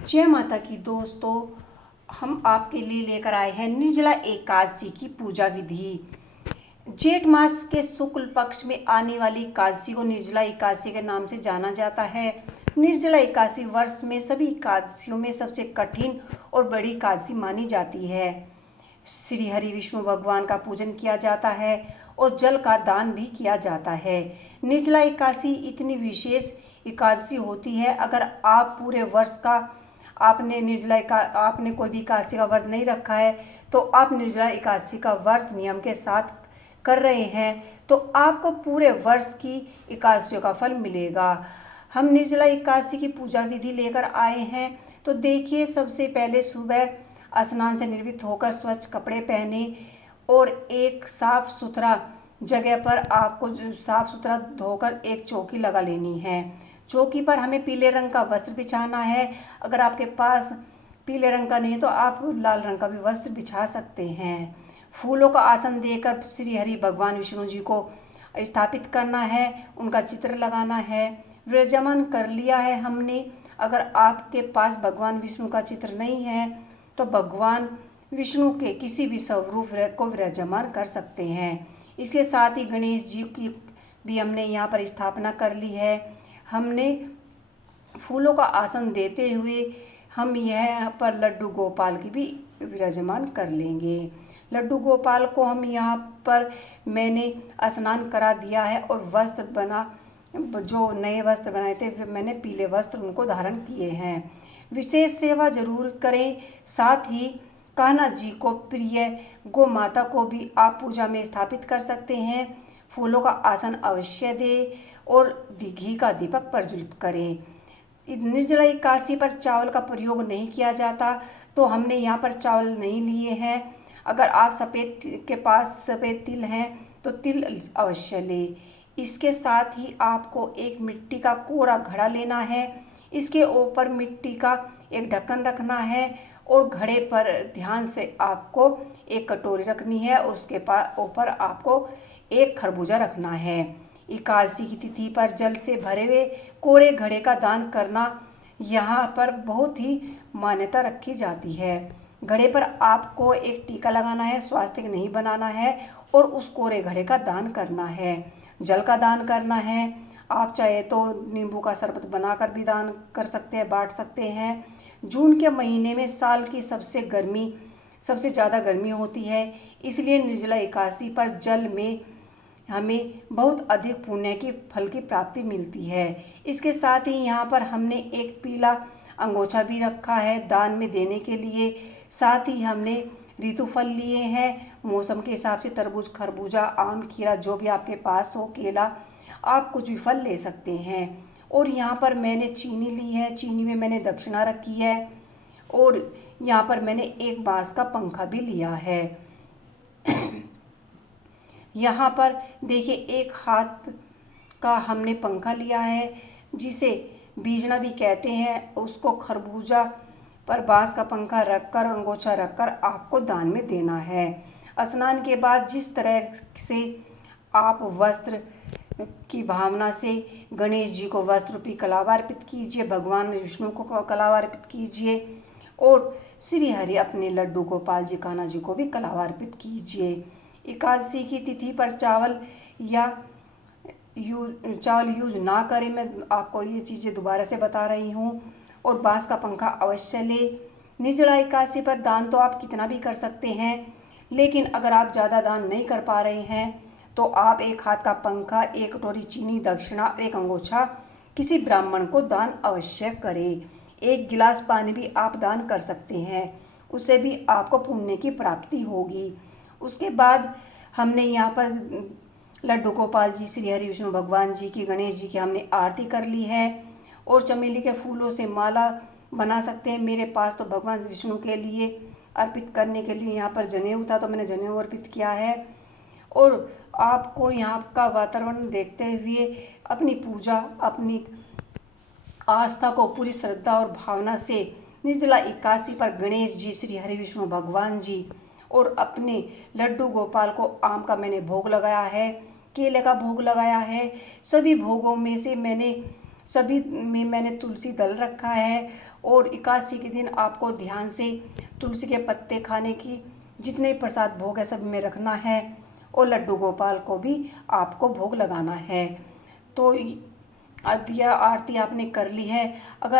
जय माता की दोस्तों, हम आपके लिए लेकर आए हैं निर्जला एकादशी की पूजा विधि। जेठ मास के शुक्ल पक्ष में आने वाली एकादशी को निर्जला एकादशी के नाम से जाना जाता है। निर्जला एकादशी वर्ष में सभी एकादशियों में सबसे कठिन और बड़ी एकादशी मानी जाती है। श्री हरि विष्णु भगवान का पूजन किया जाता है और जल का दान भी किया जाता है। निर्जला एकादशी इतनी विशेष एकादशी होती है, अगर आप पूरे वर्ष का आपने कोई भी एकादशी का व्रत नहीं रखा है, तो आप निर्जला एकादशी का व्रत नियम के साथ कर रहे हैं तो आपको पूरे वर्ष की एकादशियों का फल मिलेगा। हम निर्जला एकादशी की पूजा विधि लेकर आए हैं। तो देखिए, सबसे पहले सुबह स्नान से निर्वृत्त होकर स्वच्छ कपड़े पहने और एक साफ सुथरा जगह पर आपको साफ सुथरा धोकर एक चौकी लगा लेनी है। चौकी पर हमें पीले रंग का वस्त्र बिछाना है। अगर आपके पास पीले रंग का नहीं है तो आप लाल रंग का भी वस्त्र बिछा सकते हैं। फूलों का आसन देकर श्री हरि भगवान विष्णु जी को स्थापित करना है, उनका चित्र लगाना है। विराजमान कर लिया है हमने। अगर आपके पास भगवान विष्णु का चित्र नहीं है तो भगवान विष्णु के किसी भी स्वरूप को विराजमान कर सकते हैं। इसके साथ ही गणेश जी की भी हमने यहाँ पर स्थापना कर ली है। हमने फूलों का आसन देते हुए हम यहाँ पर लड्डू गोपाल की भी विराजमान कर लेंगे। लड्डू गोपाल को हम यहाँ पर मैंने स्नान करा दिया है और वस्त्र बना जो नए वस्त्र बनाए थे मैंने पीले वस्त्र उनको धारण किए हैं। विशेष सेवा जरूर करें। साथ ही कान्हा जी को प्रिय गौ माता को भी आप पूजा में स्थापित कर सकते हैं। फूलों का आसन अवश्य दें और घी का दीपक प्रज्वलित करें। निर्जला एकादशी पर चावल का प्रयोग नहीं किया जाता, तो हमने यहाँ पर चावल नहीं लिए हैं। अगर आप के पास सफ़ेद तिल हैं तो तिल अवश्य लें। इसके साथ ही आपको एक मिट्टी का कोरा घड़ा लेना है। इसके ऊपर मिट्टी का एक ढक्कन रखना है और घड़े पर ध्यान से आपको एक कटोरी रखनी है और उसके ऊपर आपको एक खरबूजा रखना है। एकादशी की तिथि पर जल से भरे हुए कोरे घड़े का दान करना यहाँ पर बहुत ही मान्यता रखी जाती है। घड़े पर आपको एक टीका लगाना है, स्वास्तिक नहीं बनाना है और उस कोरे घड़े का दान करना है। जल का दान करना है। आप चाहे तो नींबू का शरबत बनाकर भी दान कर सकते हैं, बांट सकते हैं। जून के महीने में साल की सबसे ज़्यादा गर्मी होती है, इसलिए निर्जला एकादशी पर जल में हमें बहुत अधिक पुण्य की फल की प्राप्ति मिलती है। इसके साथ ही यहाँ पर हमने एक पीला अंगोछा भी रखा है दान में देने के लिए। साथ ही हमने ऋतु फल लिए हैं, मौसम के हिसाब से तरबूज, खरबूजा, आम, खीरा, जो भी आपके पास हो, केला, आप कुछ भी फल ले सकते हैं। और यहाँ पर मैंने चीनी ली है, चीनी में मैंने दक्षिणा रखी है और यहाँ पर मैंने एक बांस का पंखा भी लिया है। यहाँ पर देखिए, एक हाथ का हमने पंखा लिया है जिसे बीजना भी कहते हैं। उसको खरबूजा पर बांस का पंखा रखकर, अंगोछा रखकर आपको दान में देना है। स्नान के बाद जिस तरह से आप वस्त्र की भावना से गणेश जी को वस्त्र रूपी कलावा अर्पित कीजिए, भगवान विष्णु को कलावा अर्पित कीजिए और श्री हरि अपने लड्डू गोपाल जी, कान्हा जी को भी कलावा अर्पित कीजिए। एकादशी की तिथि पर चावल यूज ना करें, मैं आपको ये चीज़ें दोबारा से बता रही हूँ। और बांस का पंखा अवश्य ले। निर्जला एकादशी पर दान तो आप कितना भी कर सकते हैं, लेकिन अगर आप ज़्यादा दान नहीं कर पा रहे हैं तो आप एक हाथ का पंखा, एक कटोरी चीनी, दक्षिणा और एक अंगोछा किसी ब्राह्मण को दान अवश्य करें। एक गिलास पानी भी आप दान कर सकते हैं, उससे भी आपको पुण्य की प्राप्ति होगी। उसके बाद हमने यहाँ पर लड्डू गोपाल जी, श्री हरि विष्णु भगवान जी की, गणेश जी की हमने आरती कर ली है और चमेली के फूलों से माला बना सकते हैं। मेरे पास तो भगवान विष्णु के लिए अर्पित करने के लिए यहाँ पर जनेऊ था तो मैंने जनेऊ अर्पित किया है। और आपको यहाँ का वातावरण देखते हुए अपनी पूजा, अपनी आस्था को पूरी श्रद्धा और भावना से निर्जला एकादशी पर गणेश जी, श्री हरि विष्णु भगवान जी और अपने लड्डू गोपाल को आम का मैंने भोग लगाया है, केले का भोग लगाया है। सभी भोगों में से मैंने तुलसी दल रखा है और एकादशी के दिन आपको ध्यान से तुलसी के पत्ते खाने की, जितने प्रसाद भोग है सब में रखना है, और लड्डू गोपाल को भी आपको भोग लगाना है। तो दिया आरती आपने कर ली है। अगर